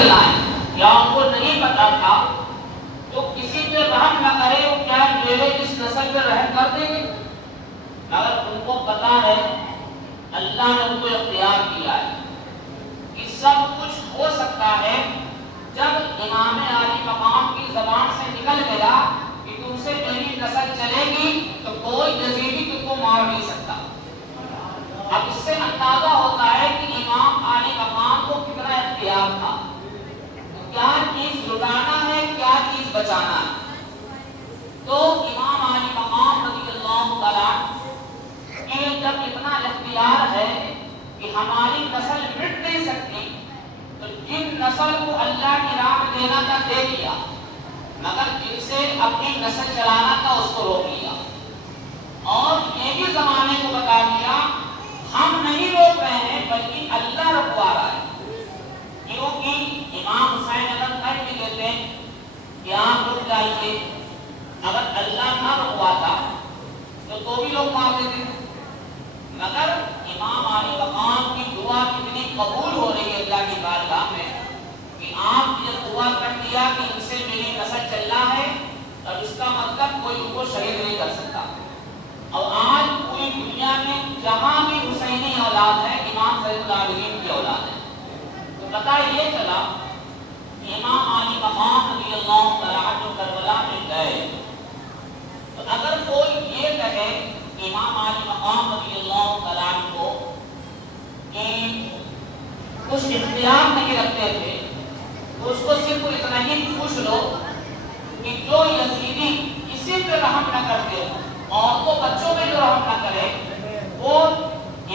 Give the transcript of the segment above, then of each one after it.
یا ان کو نہیں پتا تھا تو کسی پہ رحم نہ کرے، وہ کیا میرے اس نسل پہ رحم کر دیں گے؟ اگر ان کو پتا ہے اللہ نے ان کو اختیار کیا ہے کہ سب کچھ ہو سکتا ہے، جب امام عالی مقام کی زبان سے نکل گیا کہ تم سے میری نسل چلے گی تو کوئی یزیدی تم کو مار نہیں سکتا، اب اس سے اندازہ ہوتا ہے کہ امام عالی مقام کو کتنا اختیار تھا، کیا چیز لٹانا ہے کیا چیز بچانا ہے۔ تو امام عالی مقام رضی اللہ تعالیٰ کہ جب اتنا اختیار ہے کہ ہماری نسل مٹ نہیں سکتی، تو جن نسل کو اللہ کی راہ دینا تھا دے دیا، مگر جن سے اپنی نسل چلانا تھا اس کو روک لیا، اور یہ بھی زمانے کو بتا دیا ہم نہیں روک رہے ہیں بلکہ اللہ رکھوا رہا ہے، کیونکہ امام حسین اگر کہہ بھی دیتے ہیں کہ آپ رک جائیے، اگر اللہ نہ رکواتا تو بھی لوگ مار دیتے، مگر امام عالی مقام کی دعا کتنی قبول ہو رہی ہے اللہ کی بارگاہ میں کہ آپ نے دعا کر دیا کہ ان سے میری نسل چلنا ہے، اب اس کا مطلب کوئی ان کو شہید نہیں کر سکتا، اور آج پوری دنیا میں جہاں بھی حسینی اولاد ہے امام زین العابدین کی اولاد ہے، تو پتہ یہ چلا کہ امام عالی مقام رضی اللہ تعالیٰ جو کربلا میں گئے، تو اگر کوئی یہ کہے امام عالی مقام رضی اللہ تعالیٰ کو کہ کچھ اختیار نہیں رکھتے تھے، تو اس کو صرف اتنا ہی پوچھ لو کہ جو یزیدی کسی پہ رحم نہ کرتے عورتوں بچوں پہ جو رحم نہ کرے، وہ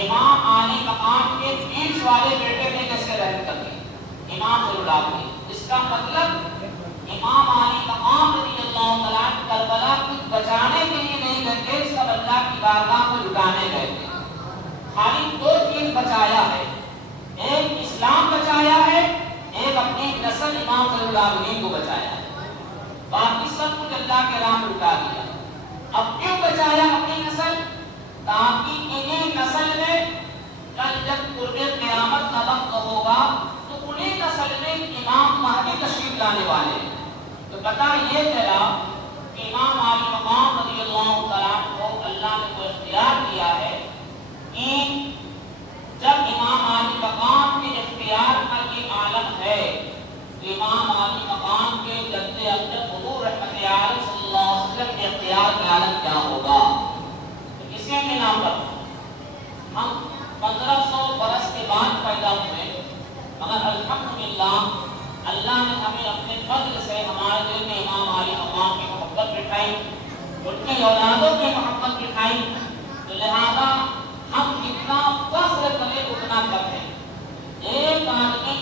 امام عالی مقام کے بیچ والے بیٹے میں کیسے رحم کر دی؟ امام زین العابدین۔ اس کا مطلب امام عالی مقام رضی اللہ تعالیٰ کربلا کو بچانے کے لیے نہیں گئے تھے، سب اللہ کی بارگاہ کو لٹانے گئے تھے، خالی دو چیز بچایا ہے، ایک اسلام بچایا ہے، ایک اپنی نسل امام زین العابدین کو بچایا ہے، باقی سب کچھ اللہ کے راہ میں لٹا دیا۔ اب کیوں بچایا اپنی نسل؟ تاکہ انہیں نسل میں کل جب قرب قیامت کا وقت ہوگا تو انہیں نسل میں امام مہدی تشریف لانے والے ہیں، تو پتہ یہ چلا کہ امام عالی مقام رضی اللہ تعالیٰ کو اللہ نے کو اختیار دیا ہے کہ جب امام عالی مقام کے اختیار کا یہ عالم ہے تو امام عالی مقام کے جد اقدس حضور رحمت عالم صلی اللہ علیہ وسلم کے اختیار کا عالم کیا ہوگا۔ تو اسی بنا پر ہم 1500 برس کے بعد پیدا ہوئے، مگر الحمدللہ اللہ نے ہمیں اپنے فضل سے ہمارے دل میں امام عالی مقام کی محبت بٹھائی، ان کی اولادوں کی محبت بٹھائی، تو لہذا ہم جتنا فخر کریں اتنا کم ہے۔ ایک آدمی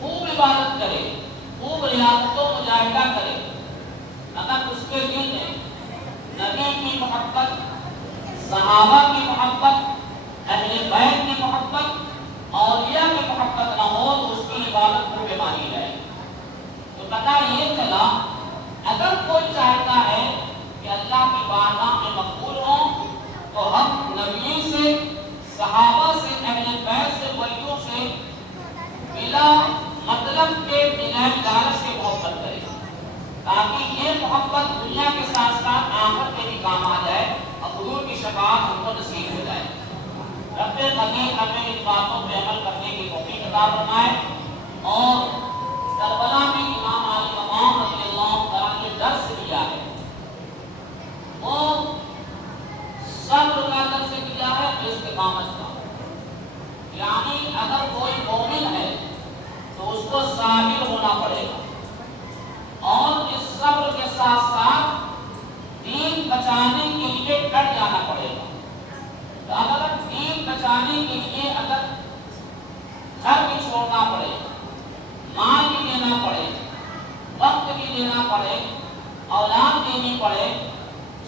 خوب عبادت کرے، خوب ریاضت و مجاہدہ کرے، مگر اس کے دل میں نبی کی محبت، صحابہ کی محبت، اہل بیت کی محبت، اولیاء کی محبت نہ ہو تو اس کی عبادت کو بے معنی رہے۔ تو پتہ یہ چلا اگر کوئی چاہتا ہے کہ اللہ کی بارگاہ میں مقبول ہو تو ہم نبی سے، صحابہ سے، اہل بیت سے، ولیوں سے بلا مطلب کے بغیر لالچ سے محبت کرے، تاکہ یہ محبت دنیا کے ساتھ ساتھ آخرت میں بھی کام آ جائے اور حضور کی شفاعت ہم کو نصیب ہو جائے۔ رب العزیز ہمیں ان باتوں پہ عمل کرنے کی توفیق عطا فرمائے، اور کربلا میں امام عالی مقام رضی اللہ تعالیٰ نے درس دیا ہے، وہ صبر کا درس دیا ہے، استقامت کا، یعنی اگر کوئی مومن ہے تو اس کو صابر ہونا پڑے گا، اور اس صبر کے ساتھ ساتھ دین بچانے کے لیے ڈٹ جانا پڑے گا۔ اگر دین بچانے کے لیے اگر گھر بھی چھوڑنا پڑے، مال بھی دینا پڑے، وقت بھی دینا پڑے، اولاد دینی پڑے،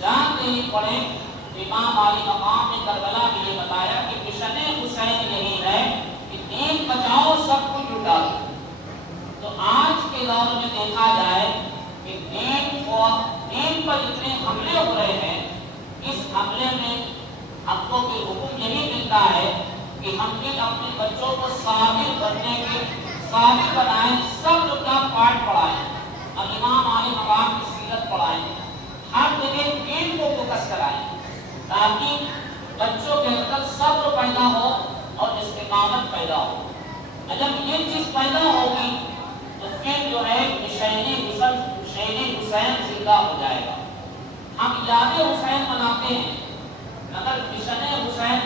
جان دینی پڑے، امام عالی مقام نے کربلا میں یہ بتایا کہ مشن حسین یہی ہے کہ دین بچاؤ سب کچھ لٹا دو۔ تو آج کے دور میں دیکھا جائے کہ دین پر اتنے حملے ہو رہے ہیں، اس حملے میں ہم کو بھی حکم یہی ملتا ہے کہ ہم بھی اپنے بچوں کو صابر بننے کے صابر بنائیں، صبر کا پاٹ پڑھائیں، اور امام علی مقام کی سیرت پڑھائیں، ہر جگہ دین کو فوکس کرائیں تاکہ بچوں کے اندر صبر پیدا ہو اور استقامت پیدا ہو۔ جب یہ چیز پیدا ہوگی تو پھر جو ہے شہید حسین زندہ ہو جائے گا۔ ہم یاد حسین مناتے ہیں مگر مشن حسین